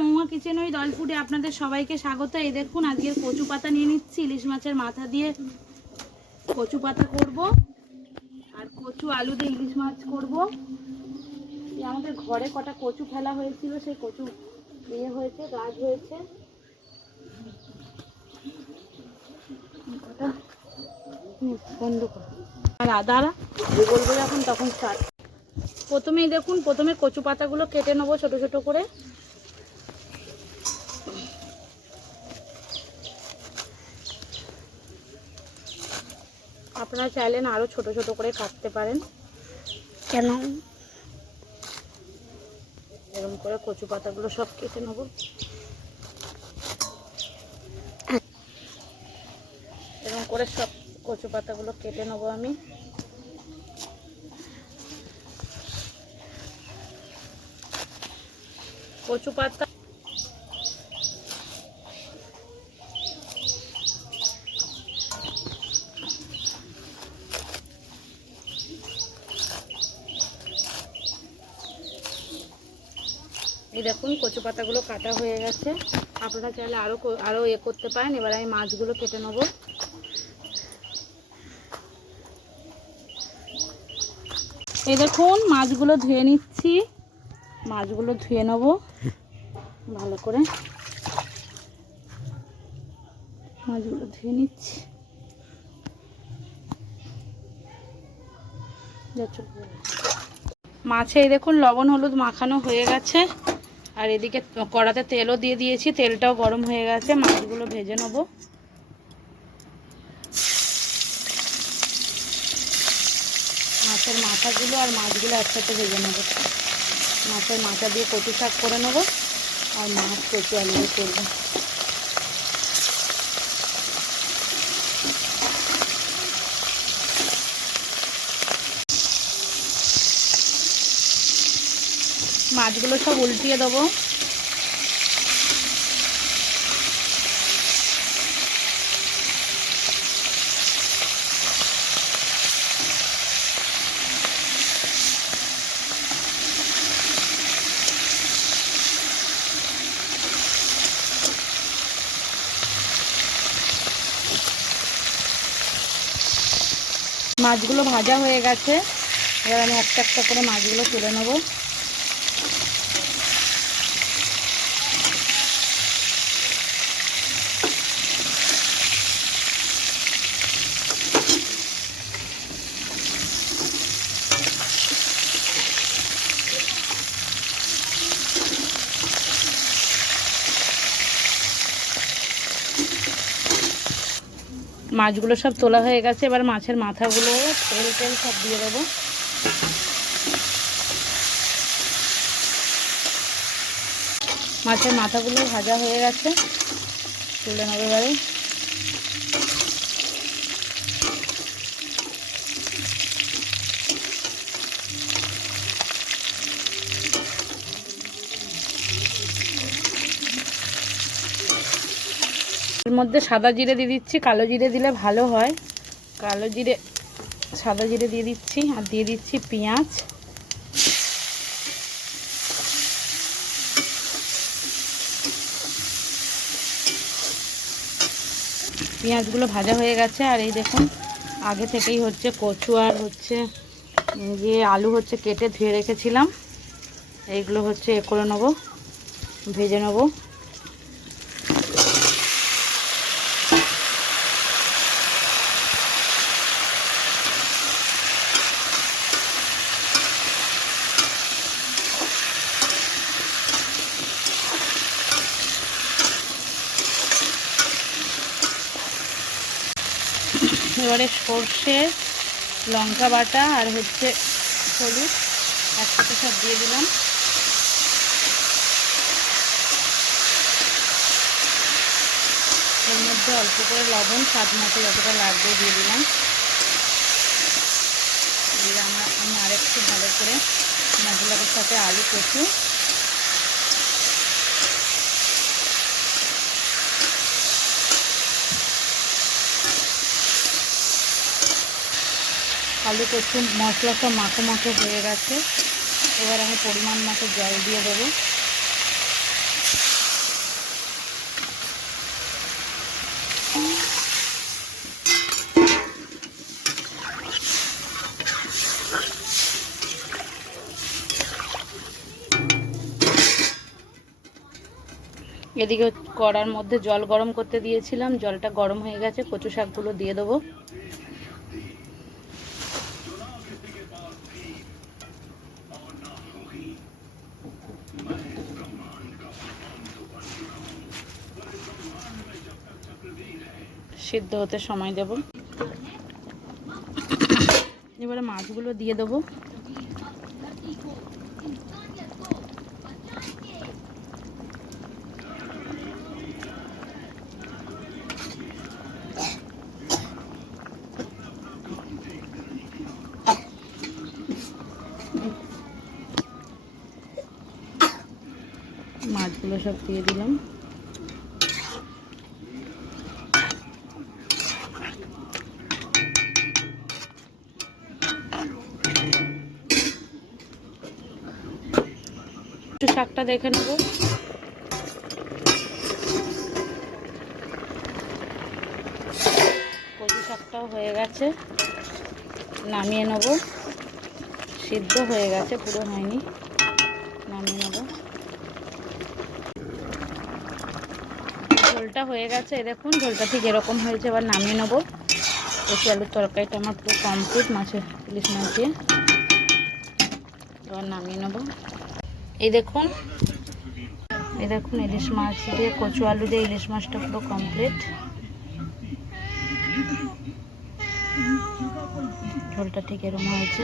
মহুয়া kitchen ওই দল ফুডে আপনাদের সবাইকে স্বাগত। এই দেখুন আজকের কচু পাতা নিয়ে নিচ্ছি, ইলিশ মাছের মাথা দিয়ে কচু পাতা করব। আর কচু আলু দিয়ে ইলিশ মাছ করব। আমাদের ঘরে কটা কচু ফেলা হয়েছিল, সেই কচু ইয়ে হয়েছে, গাছ হয়েছে। কর। আর বলব তখন প্রথমেই দেখুন, প্রথমে কচু পাতাগুলো কেটে নেব ছোট ছোট করে। আপনারা চাইলেন আরও ছোট ছোট করে কাটতে পারেন। কেন? এরকম করে কচু পাতাগুলো সব কেটে নেব। এরকম করে সব কচু পাতাগুলো কেটে নেব আমি। কচু পাতা এই দেখুন, কচু পাতাগুলো কাটা হয়ে গেছে। আপনারা চাইলে আরও আরও এ করতে পারেন। এবার আমি মাছগুলো কেটে নেব। এই দেখুন, মাছগুলো ধুয়ে নিচ্ছি। মাছগুলো ধুয়ে নেব। ভালো করে। মাছগুলো ধুয়ে নিচ্ছি। মাছে এই দেখুন, লবণ, হলুদ মাখানো হয়ে গেছে। আর এদিকে কড়াতে তেলও দিয়ে দিয়েছি, তেলটাও গরম হয়ে গেছে, মাছগুলো ভেজে নেব। মাছের মাথাগুলো আর মাছগুলো একসাথে ভেজে নেব। মাছের মাথা দিয়ে কচু শাক করে নেব, আর মাছ কচু আলু করব। মাছগুলো সব উল্টিয়ে দেবো। মাছগুলো ভাজা হয়ে গেছে। এবার আমি একটা একটা করে মাছগুলো তুলে নেব। মাছগুলো সব তোলা হয়ে গেছে। এবার মাছের মাথাগুলো তেল তেল সব দিয়ে দেবো। মাছের মাথাগুলো ভাজা হয়ে গেছে। তুলে নেবে এবারে। এর মধ্যে সাদা জিরে দিয়ে দিচ্ছি। কালো জিরে দিলে ভালো হয়। কালো জিরে, সাদা জিরে দিয়ে দিচ্ছি আর দিয়ে দিচ্ছি পেঁয়াজ। পেঁয়াজগুলো ভাজা হয়ে গেছে আর এই দেখুন, আগে থেকেই হচ্ছে কচু আর হচ্ছে যে আলু হচ্ছে কেটে ধুয়ে রেখেছিলাম। এইগুলো হচ্ছে এ করে নেব, ভেজে নেব। এবারে সর্ষে, লঙ্কা বাটা আর হচ্ছে হলুদ একসাথে সব দিয়ে দিলাম। এর মধ্যে অল্প করে লবণ, স্বাদ মতো যতটা লাগবে দিয়ে দিলাম। দিয়ে আমার আমি আরেকটু ভালো করে মশলাটার সাথে আলু কচু আলু কচু মশলাটা মাখো মাখো হয়ে গেছে। এবার আমি পরিমাণ মতো জল দিয়ে দেবো। এদিকে কড়ার মধ্যে জল গরম করতে দিয়েছিলাম। জলটা গরম হয়ে গেছে। কচু শাকগুলো দিয়ে দেবো। সিদ্ধ হতে সময় দেব। এবারে মাছগুলো দিয়ে দেবো। মাছগুলো সব দিয়ে দিলাম। একটু শাকটা দেখে নেব। কচু শাকটাও হয়ে গেছে। নামিয়ে নেব। সিদ্ধ হয়ে গেছে, পুরো হয়নি। নামিয়ে নেব। ঝোলটা হয়ে গেছে দেখুন, ঝোলটা ঠিক এরকম হয়েছে, এবার নামিয়ে নেব। কচু আলুর তরকারিটা আমার পুরো কমপ্লিট মাছের ইলিশ মাছ দিয়ে। এবার নামিয়ে নেব। এই দেখুন। এই দেখুন ইলিশ মাছ দিয়ে কচু আলু দিয়ে ইলিশ মাছটা পুরো কমপ্লিট ঝোলটা ঠিক এরকম হয়েছে।